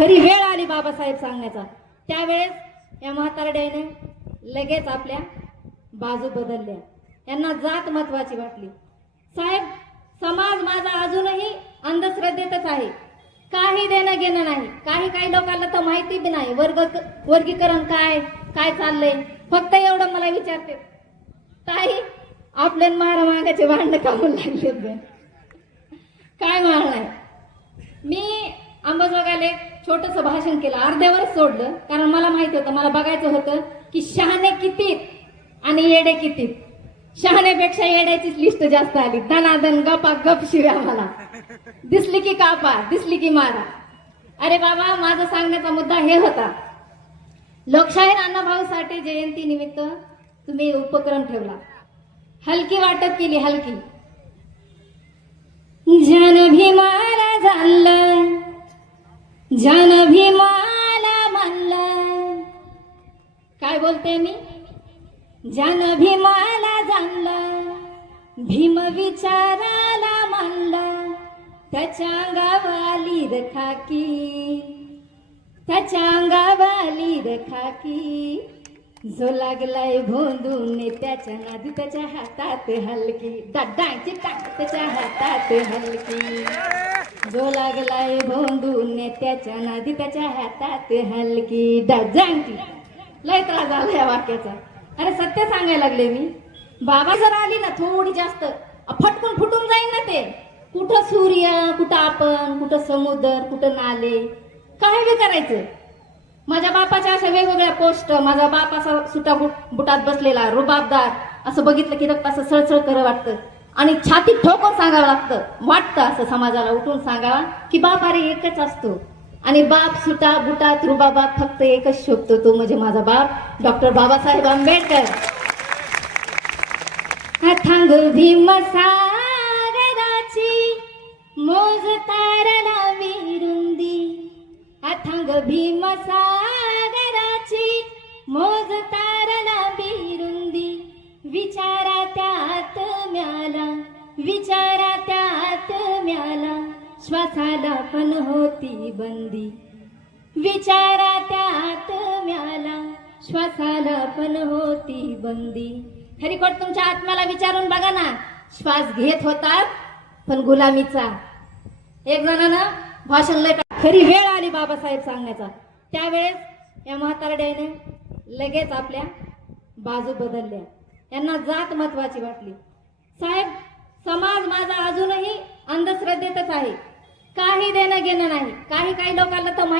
खरी वेळ आली बाबासाहेब सांगण्याचा, त्यावेळेस या म्हातारड्याने लगेच आपल्या बाजू बदलल्या. यांना जात महत्वाची वाटली. साहेब, समाज माझा अजूनही अंधश्रद्धेतच आहे. काही देणं घेणं नाही. काही लोकांना तर माहिती बी नाही वर्गीकरण काय काय चाललंय. फक्त एवढं मला विचारते, ताई आपल्या मागाचे भांडण काढून लागले काय मारणार. मी अंबाजोगाईला एक छोटस भाषण केलं, अर्ध्यावरच सोडलं, कारण मला माहिती होतं, मला बघायचं होतं की शहाणे किती आणि येडे किती. शहाण्यापेक्षा येड्याचीच लिस्ट जास्त आली. दनादन गपा गप शिव्या मला. दिसली की कापा, दिसली की मारा. अरे बाबा, माझा सांगण्याचा मुद्दा हे होता, लोकशाहीर अण्णाभाऊ साठे जयंती निमित्त तुम्ही उपक्रम ठेवला, हलकी वाटप केली. हलकी जन भीमाला झालं, जन भीमाला म्हणलं. काय बोलते मी? जन भीमाला जाणलं, भीम विचाराला मानला. त्याच्या अंगावाली रखाकी, त्याच्या अंगावाली रखाकी. जो लागलाय भोंदून त्याच्या नादी, त्याच्या हातात हलकी. डांची टाक त्याच्या हातात हलकी. जो लागलाय भोंदून त्याच्या नादी, त्याच्या हातात हलकी. डांची. लय त्रास झाला या वाक्याचा. अरे सत्य सांगायला लागले मी. बाबा जर आली ना थोडी जास्त, फटकून फुटून जाईल ना ते. कुठं सूर्य, कुठं आपण, कुठं समुद्र, कुठं नाले, काय बी करायचं. माझ्या बापाच्या अशा वेगवेगळ्या पोस्ट, माझा बाप असा सुटा बुटात बसलेला रुबाबदार, असं बघितलं की रक्त असं सळसळ कर वाटतं आणि छाती ठोकून सांगावं लागतं. वाटतं असं समाजाला उठून सांगावा की बाप अरे एकच असतो. आणि बाप सुटा बुटात रुबाबात फक्त एकच शोभतो, तो म्हणजे माझा बाप डॉक्टर बाबासाहेब आंबेडकर. अथांग भीम सागराची मोज तारला विरुंदी. अथांग भीम सागराची मोज तारला विरुंदी. विचारा त्यात म्याला, विचारा त्यात म्याला. श्वासाला पण होती बंदी. विचारा त्यात म्याला, श्वासाला पण होती बंदी. खरीखोट तुमच्या आत्म्याला विचारून बघा ना. श्वास घेत होता पण गुलामीचा. एक जणानं भाषण लय. खरी वेळ आली बाबासाहेब सांगण्याचा, त्यावेळेस या म्हातारड्याने लगेच आपल्या बाजू बदलल्या. यांना जात महत्वाची वाटली. साहेब, समाज माझा अजूनही अंधश्रद्धेतच आहे. काही देणं घेणं नाही. काही लोकांना तर